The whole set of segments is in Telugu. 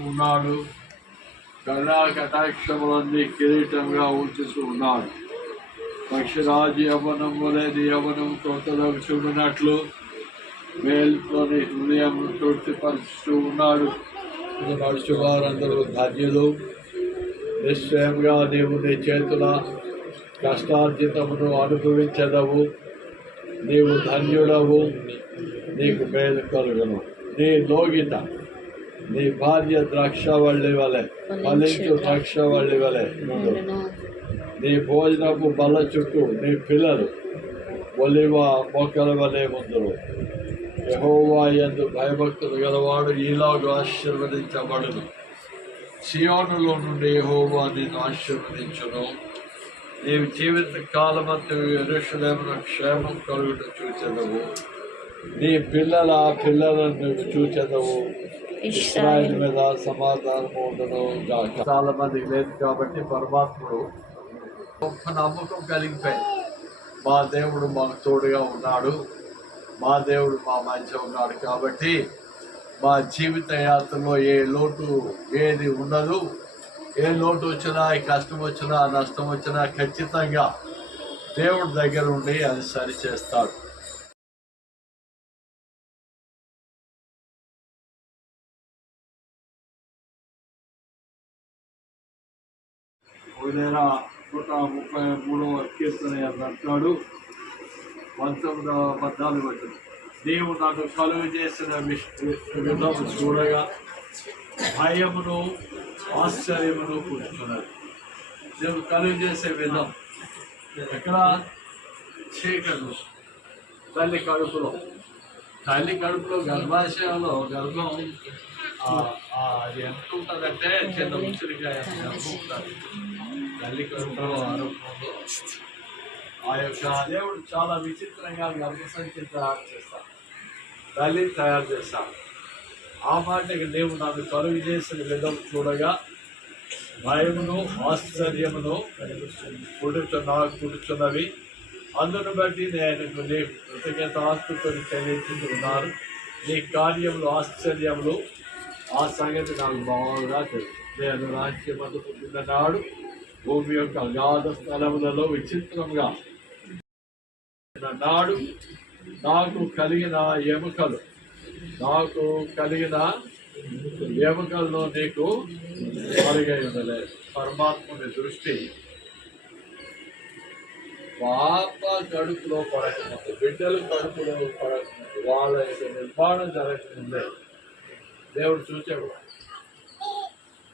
ఉన్నాడు కరుణా కటాక్షములన్నీ కిరీటంగా ఉంచుతూ ఉన్నాడు పక్షిరాజు యవనం వలె నీ యవనం చూపినట్లు మేలుతోని హృదయం తృప్తిపరుస్తూ ఉన్నాడు. ఇది నడుచు వారందరూ ధన్యులు. నిశ్చయంగా నీవు నీ చేతుల కష్టార్జితమును అనుభవించదవు. నీవు ధన్యుడవు. నీకు మేలు కలుగును. నీ లోగిత నీ భార్య ద్రాక్ష వల్లి వలె ఫలించు ద్రాక్ష వల్లి వలె నీ భోజనపు బల్ల చుట్టూ నీ పిల్లలు ఒలివ మొక్కల వలె ముందురు యహోవా ఎందు భయభక్తులు గలవాడు ఈలాగు ఆశీర్వదించబడును. సియోనులో నుండి యహోవా నిన్ను ఆశీర్వదించును. నీవు జీవిత కాలమంతా ఎరుషులేమున క్షేమం కలుగుట చూచెదవు. నీ పిల్లల పిల్లలను నువ్వు చూచెదవు. ఇస్రాయల్ మీద సమాధానం గాక. చాలా మందికి లేదు కాబట్టి పరమాత్ముడు గొప్ప నమ్మకం కలిగిపోయింది మా దేవుడు మాకు తోడుగా ఉన్నాడు. మా దేవుడు మా మధ్య ఉన్నాడు కాబట్టి మా జీవిత యాత్రలో ఏ లోటు ఏది ఉండదు. ఏ లోటు వచ్చినా ఏ కష్టం వచ్చినా నష్టం వచ్చినా ఖచ్చితంగా దేవుడి దగ్గర ఉండి అది సరి చేస్తాడు. నూట ముప్పై మూడవ కీర్తన అంటాడు. పంతొమ్మిదవ పద్నాలుగు వచ్చింది నీవు నాకు కలుగు చేసిన విష్- విధము చూడగా భయమును ఆశ్చర్యమును కూర్చున్నది దేవుడు కలుగు చేసే విధం. ఎక్కడ? చీకలు తల్లి కడుపులో. తల్లి కడుపులో గర్భాశయంలో గర్భం. అది ఎంత ఉంటుందంటే చిన్న ఉసిరికాయ ఎంత ఉంటుంది? తల్లి కడుపులో ఆ యొక్క దేవుడు చాలా విచిత్రంగా గర్భసంచి తయారు చేస్తాడు తల్లిని తయారు చేస్తాడు ఆ మాటకి దేవుడు నాకు కలుగు చేసిన విధం చూడగా భయమును ఆశ్చర్యమును పుడుచున్న పుడుచున్నవి అందును బట్టి నేను నీ కృతజ్ఞత ఆస్తుతో చెల్లించుతున్నారు నీ కార్యములు ఆశ్చర్యములు ఆ సంగతి నాకు బాగా తెలుసు. నేను రాజ్యమందు పుట్టిన నాడు భూమి యొక్క అగాధ స్థలములలో విచిత్రంగా నాడు నాకు కలిగిన ఎముకలు. నాకు కలిగిన ఎముకల్లో నీకు కలిగి ఉండలేదు పరమాత్ముని దృష్టి పాప కడుపులో పడకముందు. బిడ్డలు కడుపులో పడకముందు. వాళ్ళ యొక్క నిర్మాణం జరగకముందే. దేవుడు చూచాడు.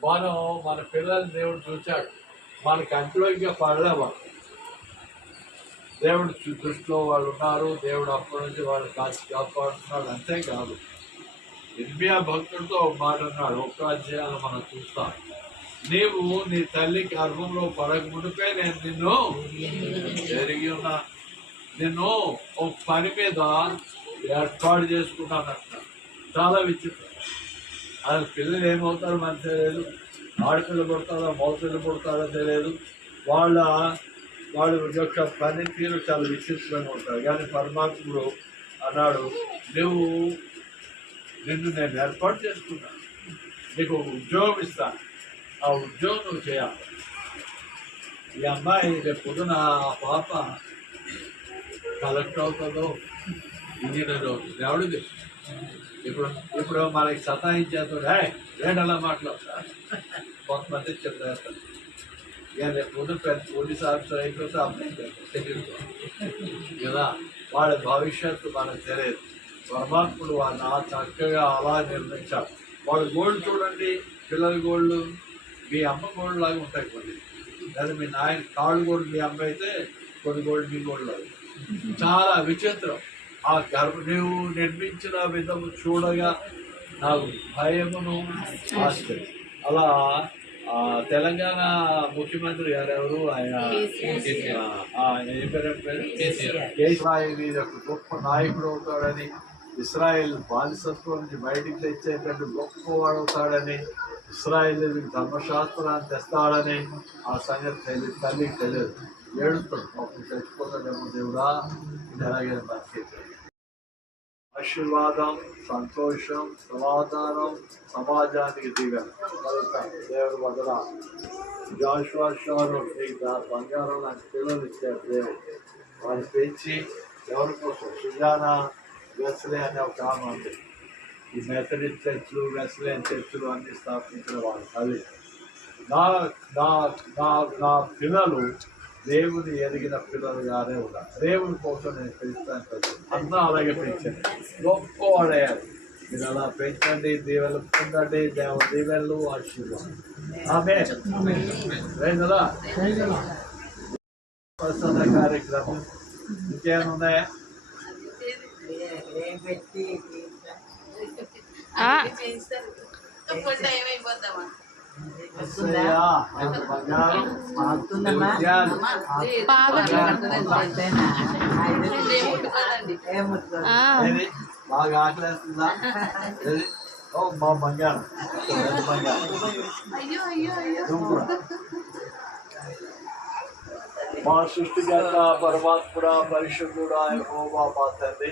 మనం మన పిల్లల్ని దేవుడు చూచాడు. మన కంటిలోకి పడలేము. దేవుడు దృష్టిలో వాళ్ళు ఉన్నారు. దేవుడు అప్పటి నుంచి వాళ్ళు కాసి కాపాడుతున్నాడు. అంతేకాదు ఇర్మియా భక్తుడితో ఒక మాట అన్నాడు. ఒక్క అధ్యాయాలు మనం చూస్తాం. నీవు నీ తల్లి గర్భంలో పడక నేను నిన్ను జరిగి ఉన్నా. నిన్ను ఒక పని మీద ఏర్పాటు చేసుకున్నానంట. చాలా విచిత్రం. అది పిల్లలు ఏమవుతారు మనకు తెలియదు. ఆడపిల్ల పుడతారో మగపిల్ల పుడతారో తెలియదు. వాళ్ళ వాళ్ళ యొక్క పనితీరు చాలా విచిత్రంగా ఉంటారు కానీ పరమాత్ముడు అన్నాడు నువ్వు నిన్ను నేను ఏర్పాటు చేసుకున్నాను నీకు ఒక ఉద్యోగం ఇస్తాను ఆ ఉద్యోగం నువ్వు చేయాలి. ఈ అమ్మాయి రేపు పొద్దున ఆ పాప కలెక్టర్ అవుతుందో ఇంజనీర్ అవుతుంది ఎవడిది ఇప్పుడు ఇప్పుడు మనకి సతాయించేస్తాడు హే ఏంటలా మాట్లాడతా కొంతమంది చెప్తారు ఇక రేపు పెద్ద పోలీస్ ఆఫీసర్ అయిపోతే అమ్మాయి తెలియదు. కదా వాళ్ళ భవిష్యత్తు మనకు తెలియదు. పరమాత్ముడు వాళ్ళని ఆ చక్కగా అలా నిర్మించారు వాళ్ళ గోల్డ్ చూడండి పిల్లల గోల్డ్ మీ అమ్మ గోల్డ్ లాగా ఉంటాయి కొన్ని. లేదా మీ నాయన కాళ్ళు గోల్డ్ మీ అమ్మ అయితే కొన్ని గోల్డ్ మీ గోల్డ్ లాగా చాలా విచిత్రం. ఆ గర్భ నీవు నిర్మించిన విధము చూడగా నాకు భయమును ఆశ్చర్యం. అలా ఆ, తెలంగాణ ముఖ్యమంత్రి గారు ఎవరు ఆయన ఇస్రాయేల్ ఇది ఒక గొప్ప నాయకుడు అవుతాడని ఇస్రాయేల్ బానిసత్వం నుంచి బయటికి తెచ్చేటట్టు గొప్పవాడు అవుతాడని ఇస్రాయేల్ ధర్మశాస్త్రాన్ని తెస్తాడని ఆ సంగతి తెలియదు తల్లికి తెలియదు. ఏడుస్తాడు. చచ్చిపోతాడేమో దేవుడా ఇది బతికేది ఆశీర్వాదం సంతోషం సమాధానం సమాజానికి దిగ. దేవుడు వదల. జాషువా బంగారం నాకు పిల్లలు ఇచ్చారు దేవుడు. వారిని పెంచి ఎవరి కోసం? సుజానా వెస్లే అనే ఒక ఆమె ఉంది. ఈ మెథడిస్ట్ చర్చ్లు వెస్లేన్ చర్చ్లు అన్ని స్థాపించిన వాళ్ళు అది నా నా నా నా పిల్లలు దేవుని ఎదిగిన పిల్లలుగానే ఉన్నారు. దేవుని కోసం నేను పెంచుతాను అన్న అలాగే పెంచండి గొప్పవాడయ్యారు మీరు అలా పెంచండి దీవెలు పొందండి దేవుని దీవెళ్ళు ఆశీర్వాదం. ఆమె. రైతులా కార్యక్రమం ఇంకేమైనా ఉన్నాయా? ఆ, ఏమైపోతామా ఎస్సయ్యా, ఆయన బంగారం విజయాలు, ఆ, ఏది? బాగా ఆకలేస్తుందా ఏది? ఓ మా బంగారం ఎంత బంగారం అయ్యో అయ్యో అయ్యో నువ్వు కూడా. మా సృష్టికర్త పరమాత్ముడ పరిశుద్ధుడా యెహోవా మా తండ్రి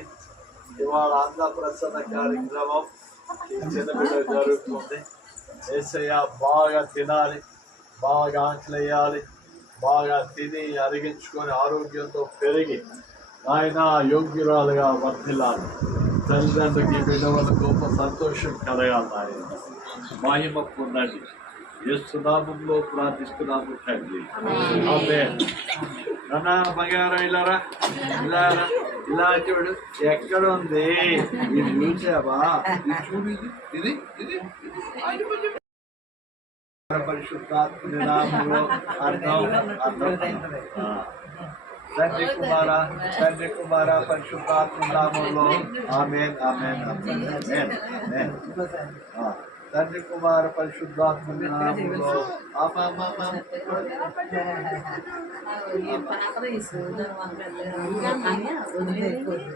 ఇవాళ అన్న ప్రసన్న కార్యక్రమం ఈ చిన్న బిడ్డ జరుగుతుంది ఏసయ్య బాగా తినాలి బాగా ఆకలేయాలి బాగా తిని అరిగించుకొని ఆరోగ్యంతో పెరిగి ఆయన యోగ్యురాలుగా వర్ధిల్లాలి. తల్లిదండ్రులకి బిడ్డ వల్ల గొప్ప సంతోషం కలగాలి ఆయన మహిమ పొందండి. యేసునామంలో ప్రార్థిస్తున్నాము తండ్రి. నాన్న బంగారం ఇలారా? ఇలా. ఇలా చూడు ఎక్కడ ఉంది ఇది చూసావా? ఇది చూడు ఇది ఇది. ఇది ఇది. పరిశుద్ధాత్మని నామములో అర్థం అర్థం ఆ. తండ్రి కుమార తండ్రి కుమార పరిశుద్ధాత్మ నామంలో ఆమెన్ ఆమెన్ ఆమెన్ ఆమెన్ ఆమెన్ ఆ. తండ్రి కుమార పరిశుద్ధాత్మ నామంలో ఆమా ఆమా అయ్యో అన్య అన్య క్యారోడైట్ వచ్చిండమ్మా చూడు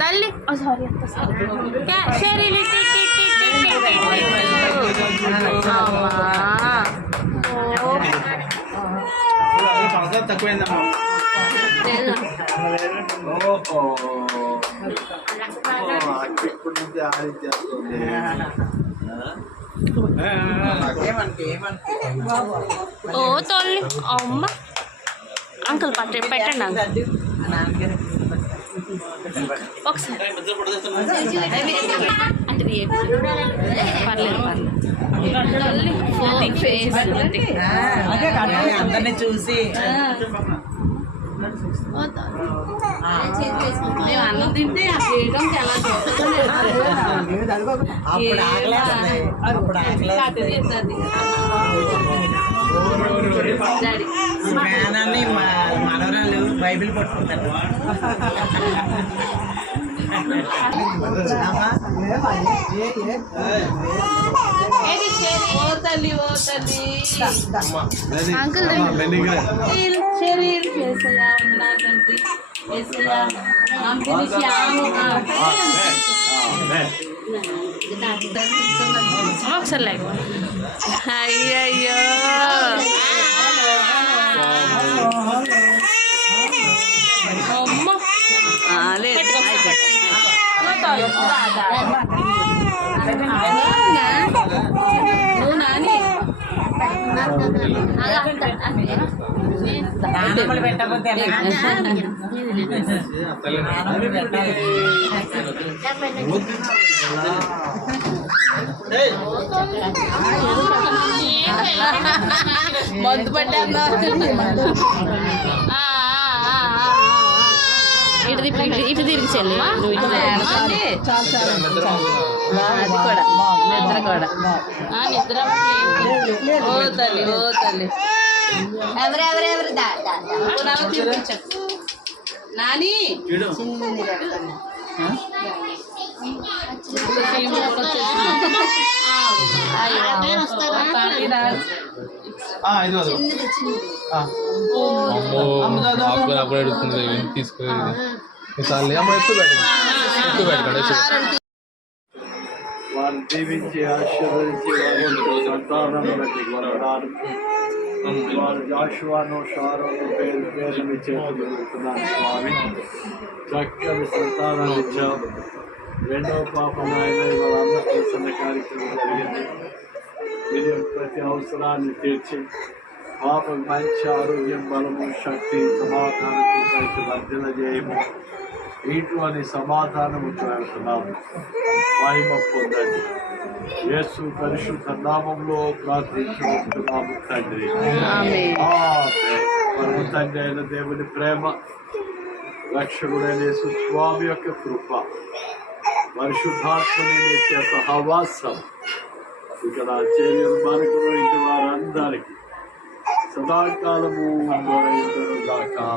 తల్లి. సారీ తక్కువైందమ్మా ఓహో నుంచి ఆడించేస్తుంది ఓ తల్లి అమ్మ. అంకుల్ పట్ట పెట్టండి ఒకసారి. అంటే పర్లేదు. పర్లేదు. ఫేస్ అందరిని చూసి. మేము అన్నం తింటే ఆ చాలా బైబిల్ పట్టుకుంటారు. అంకుల్ మెల్లిగా శరీర్ మందు పడ్డా ఇటు ఇటు ఇటు తిరిగి చెల్లి. నువ్వు ఇటు తిరిగి. అది కూడా నిద్ర కూడా. ఆ, నిద్ర ఓ తల్లి ఓ తల్లి. ఎవరెవరెవరు దా దా దా. పునాలు చూపించు. నాని. చూడు ఆ, ఇదిగో ఇదిగో. ఆ. అమ్మో ఆకుని అప్పుడు అడుగుతుంది తీసుకుని చాలు అమ్మ ఎక్కువ పెట్టండి ఎక్కువ పెట్టండి ఎక్కువ. వారిని దీవించి ఆశీర్వదించి వారి సంతానం బట్టి వందనాలు. వారు జాషువాను షారోను పేరు పేరు మీ చేతులు పెడుతున్నాను స్వామి చక్కని సంతానాన్ని ఇచ్చావు రెండవ పాపం ఆయన వాళ్ళందరూ చేస్తున్న కార్యక్రమం జరిగింది. మీరు ప్రతి అవసరాన్ని తీర్చి పాపం మంచి ఆరోగ్యం బలము శక్తి సమాధానం కలిసి వర్ధన చేయము. ఇటువంటి సమాధానము చేస్తున్నాము మహిమ పొందండి. యేసు పరిశుద్ధ నామంలో ప్రార్థించుకుంటున్నాము తండ్రి. పరమ తండ్రి అయిన దేవుని ప్రేమ రక్షకుడైన స్వామి యొక్క కృప పరిశుద్ధాత్మని నిత్య సహవాసం. ఇక్కడ చేరిన మనకు ఇంటి వారందరికీ. సదాకాలము దాకా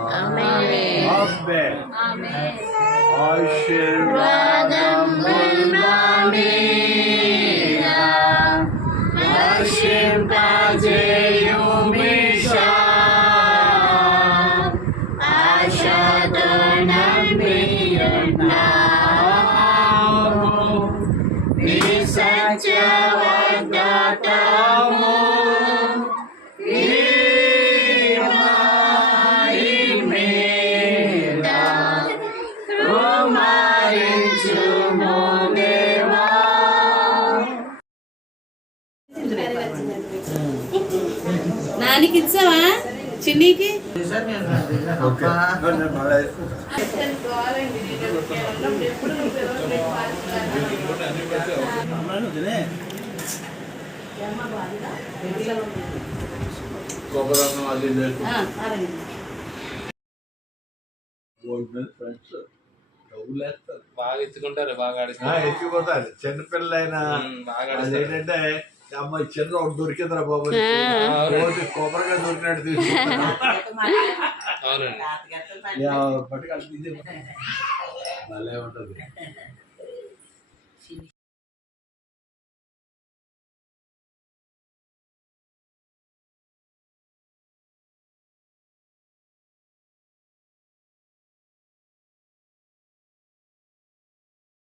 ఆశీర్వాదం నానికి ఇచ్చావా చిన్నీకి? కొబ్బరన్నం లేదు. ఆ, అలాగే. ఫ్రెండ్స్. డబ్బులు వేస్తారు బాగా ఎత్తుకుంటారు బాగా ఆ, ఆడుకుంటారు ఎక్కిపోతారు చిన్నపిల్లలైనా ఉమ్, బాగా అది ఆడుతారు. ఏంటంటే అమ్మ చిన్న ఒకటి దొరికిందిరా బాబు కొబ్బరిగా దొరికినట్టు తీసుకుంటా అవునండి. పట్టుకెళ్ళి భలే ఉంటుంది.